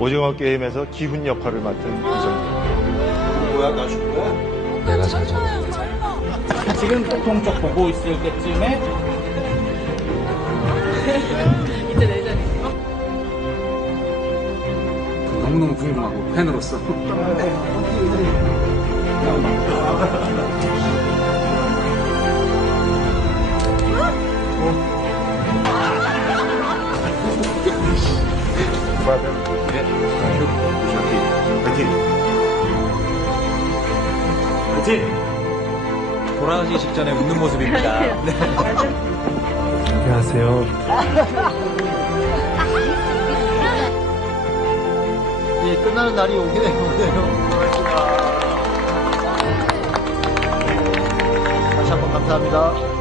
오징어 게임에서 기훈 역할을 맡은 이정입니다. 뭐야, 나 준 거야? 내가 잘 잡아. 지금 보통 쪽 보고 있을 때쯤에 이제 내전이죠. 너무너무 궁금하고 팬으로서. 돌아가시기 직전에 웃는 모습입니다. 네. 안녕하세요. 예, 끝나는 날이 오긴 해요. 다시 한번 감사합니다.